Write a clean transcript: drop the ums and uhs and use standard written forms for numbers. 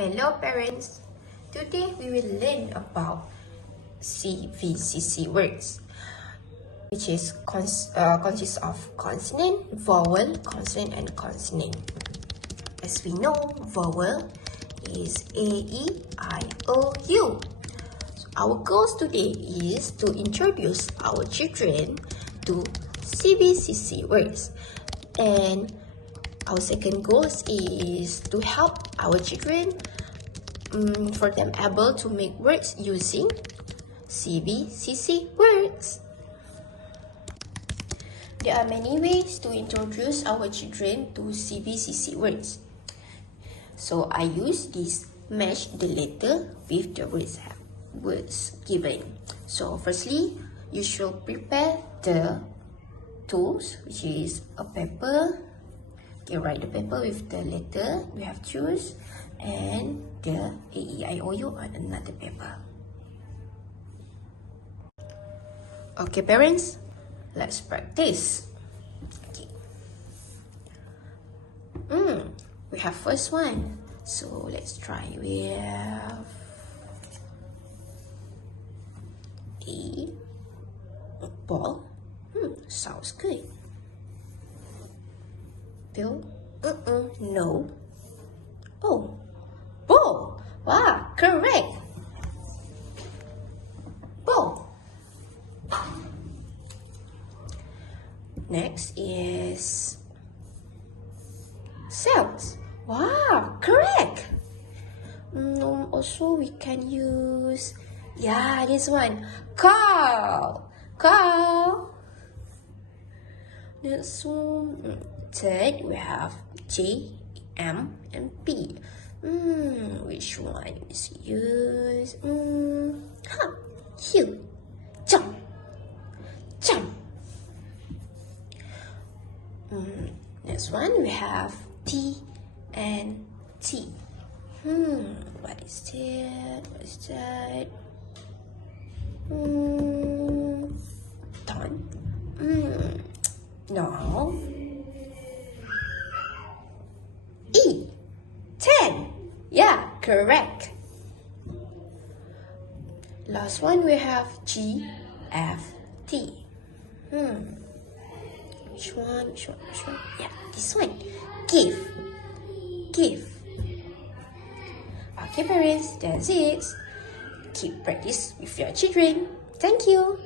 Hello parents! Today we will learn about cvcc words, which is consists of consonant, vowel, consonant and consonant. As we know, vowel is A, E, I, O, U. So our goal today is to introduce our children to cvcc words, and our second goal is to help our children for them able to make words using cvcc words. There are many ways to introduce our children to cvcc words. So I use this match the letter with the words given. So firstly, you should prepare the tools, which is a paper. Okay, write the paper with the letter we have choose and the A-E-I-O-U on another paper. Okay parents, let's practice. Okay. We have first one. So let's try with a ball. Sounds good. Bill? No. Oh, ball. Wow, correct. Ball. Next is cells. Wow, correct. Also, we can use, this one. Cow. Cow. Next one. Third, we have J, M, and P. Which one is used? Here. Jump. Jump. Next one, we have T and T. What is that? What is that? Ton. No. E. 10. Yeah, correct. Last one we have G, F, T. Which one? Yeah, this one. Give. Give. Okay parents, that's it. Keep practice with your children. Thank you.